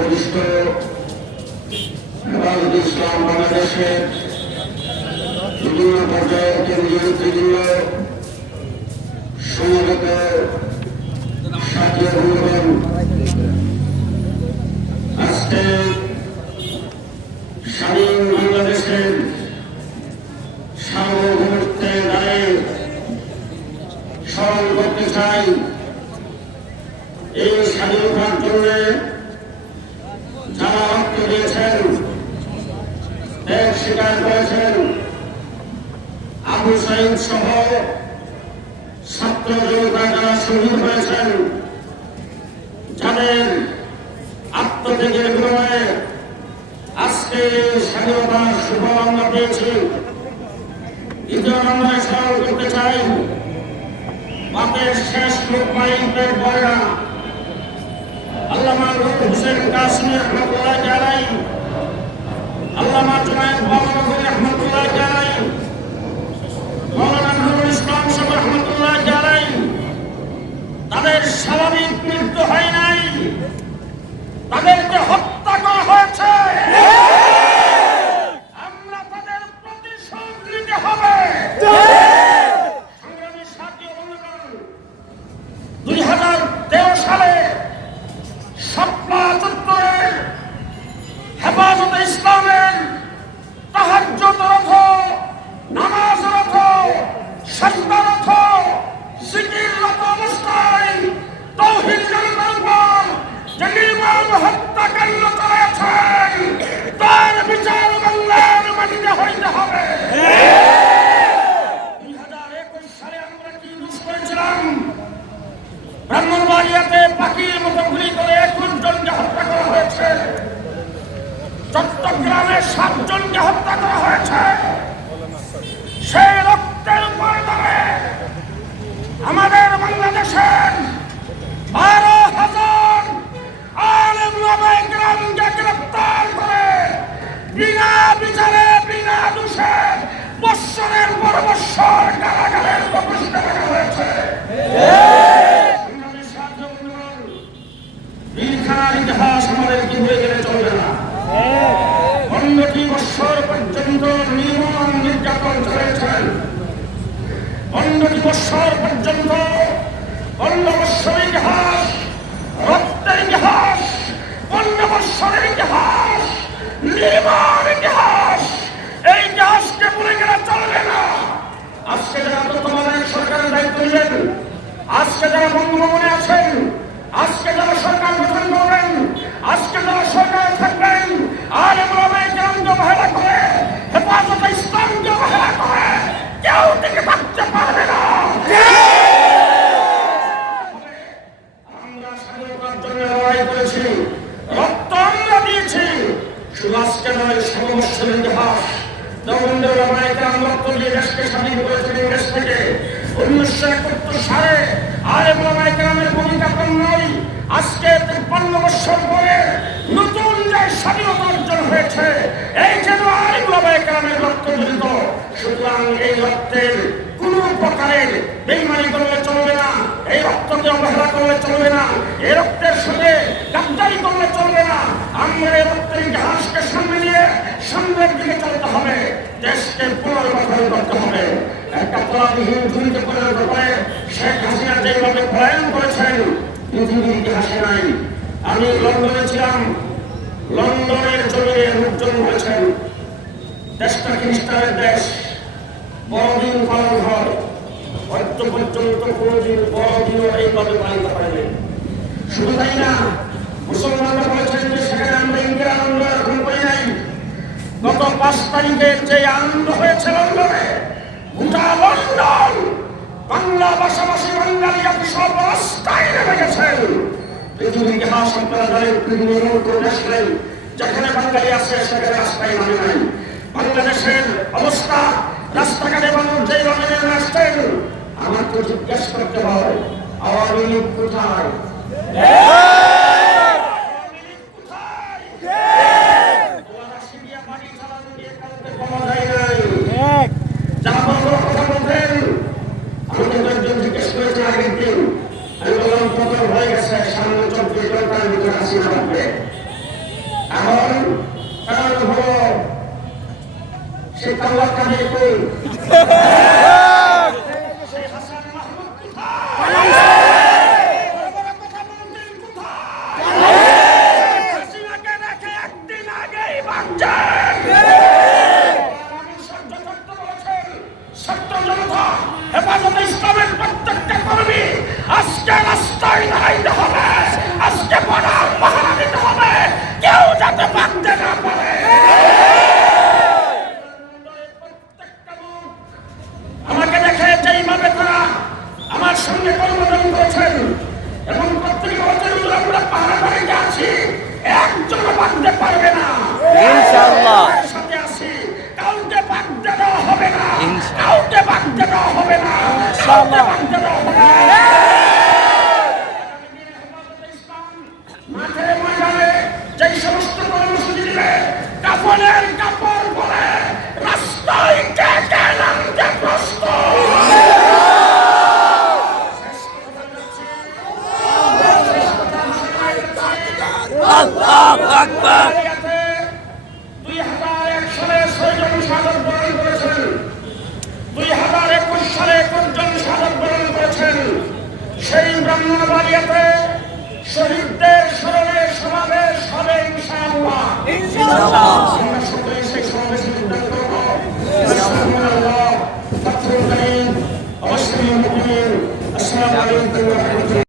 বরিষ্ঠ হেফাজতে ইসলাম বাংলাদেশের বিভিন্ন পর্যায়ের কেন্দ্রীয় নেতৃবৃন্দ, সমবেত সাথী বন্ধুগণ, আজকে স্বাধীন বাংলাদেশের সার্বভৌমত্বের দায়ে স্মরণ করতে চাই এই স্বাধীনতার জন্য যারা রক্ত দিয়েছেন, ত্যাগ স্বীকার করেছেন, আবু সাইদ সহ ছাত্র জনতা যারা শহীদ হয়েছেন, যাদের আত্মত্যাগের বিনিময়ে আজকে স্বাধীনতার সুফল আমরা পেয়েছি। দ্বিতীয় আমরা স্মরণ করতে চাই বাতের শেষ লোকমাই পেট ভরে না আল্লামা নূর হোসেন কাসেমী রহমাতুল্লাহ আলাইহি, আল্লামা জুনায়েদ বাবনগরী রহমাতুল্লাহ আলাইহি, মাওলানা নুরুল ইসলাম সাহেব রহমাতুল্লাহ আলাইহি, তাদের স্বাভাবিক মৃত্যু হয় নাই, তাদেরকে হত্যা করা হয়েছে। আমরা তাদের প্রতিশোধ নিতে হবে। সংগ্রামী সাথী বন্ধুগণ, 2013 সালে শাপলা চত্বরে হেফাজতে ইসলামের তাহাজ্জুদরত, নামাজরত, সাজদারত, জিকিররত অবস্থায় তাওহীদ জনতার উপর যে নির্মম হত্যাকাণ্ড চালাচ্ছেন, তার বিচার বাংলার মাটিতে হইতে হবে। 2021 সালে আমরা কি দুষ করেছিলাম? ব্রাহ্মণবাড়িয়াতে পাখির মতো গুলি করে 21 জনকে হত্যা করা হয়েছে, চট্টগ্রামে 7 জনকে হত্যা করা হয়েছে। সেই রক্তের উপর দাঁড়ে আমাদের বাংলাদেশের 12,000 আলেম ওলামায়ে কেরামকে গ্রেফতার করে বিনা বিচারে বিনা দোষে বৎসরের পর বৎসর কারাগারের প্রকোষ্ঠে রাখা হয়েছে। বীরখানার ইতিহাস আমাদের কি হয়ে গেলে চলবে না। 15টি বৎসর পর্যন্ত নির্মম নির্যাতন চলেছেন। 15টি বৎসর পর্যন্ত 15 বৎসরের ইতিহাস, রক্তের ইতিহাস, 15 বৎসরের ইতিহাস, নির্মম ইতিহাস। এই ইতিহাসকে ভুলে গেলে চলবে না। আজকে যারা তত্ত্বাবধায়ক সরকারের দায়িত্ব নিলেন, আজকে যারা বঙ্গভবনে আছেন, আজকে যারা সরকার গঠন করবেন, আজকে যারা সরকারে থাকবেন, আলেম ওলামায়ে কেরামকে অবহেলা করে, হেফাজতে ইসলামকে অবহেলা করে কেউ টিকে থাকতে পারবে না। আমরা স্বাধীনতার জন্য লড়াই করেছি, রক্ত আমরা দিয়েছি। শুধু আজকে নয়, সর্ববৎসরের ইতিহাস। দেওবন্দি ওলামায়ে কেরাম রক্ত দিয়ে দেশকে স্বাধীন করেছেন ইংরেজ থেকে। 1971 সালে আলেম ওলামায়ে কেরামের ভূমিকা কম নয়। আজকে 53 বৎসর পরে নতুন যে স্বাধীনতা অর্জন হয়েছে, এই যেন আলেম ওলামায়ে কেরামের রক্ত জড়িত। সুতরাং এই রক্তের কোন প্রকারের বেইমানি করলে চলবে না, এই রক্তকে অবহেলা করলে চলবে না, এই রক্তের সাথে গাদ্দারি করলে চলবে না। আমরা এই রক্তের ইতিহাসকে সামনে নিয়ে সামনের দিকে চলতে হবে, দেশকে পুনর্গঠন করতে হবে। একটা পরাধীন দুর্নীতি পরিণত করে শেখ হাসিনা যেভাবে পলায়ন করেছেন, পৃথিবীর ইতিহাসে নাই। আমি লন্ডনে ছিলাম, লন্ডনের জমিনে লোকজন বলেছেন দেশটা খ্রিস্টানের দেশ, বড়দিন পালন হয়। হয়তো পর্যন্ত কোনোদিন বড়দিনও এইভাবে পালিত হয়নি। শুধু তাই না, মুসলমানরা বলেছেন যে সেখানে আমরা ঈদের আনন্দ এখন করি নাই। গত 5 তারিখের যে আনন্দ হয়েছে লন্ডনে, গোটা লন্ডন বাংলা ভাষাভাষী বাঙালি জাতি সব রাস্তায় নেমে গেছেন। পৃথিবীর ইতিহাস আপনারা জানেন, পৃথিবীর এমন কোনো দেশ নেই যেখানে বাঙালি আছে সেখানে রাস্তায় নামে নাই। বাংলাদেশের অবস্থা, রাস্তাঘাটে মানুষ যেভাবে নেমে আসছেন, আমার তো জিজ্ঞেস করতে হয় আওয়ামী লীগ কোথায়? ইনশাআল্লাহ। মাঠে ময়দানে যেই সমস্ত কর্মসূচি দিবে কাফনের কাপড় পরে রাস্তায় কে কে নামতে প্রস্তুত। আল্লাহু আকবার। 2001 সালে 6 জন শাহাদাত বরণ করেছেন, 2021 সালে 21 জন শাহাদাত বরণ করেছেন। সেই ব্রাহ্মণবাড়িয়াতে শহীদদের স্মরণে সমাবেশ হবে ইনশাআল্লাহ। আমরা সকলে সেই সমাবেশে যোগদান করব। আলহামদুলিল্লাহ। অবশ্যই আসসালামু আলাইকুম ওয়া রাহমাতুল্লাহ।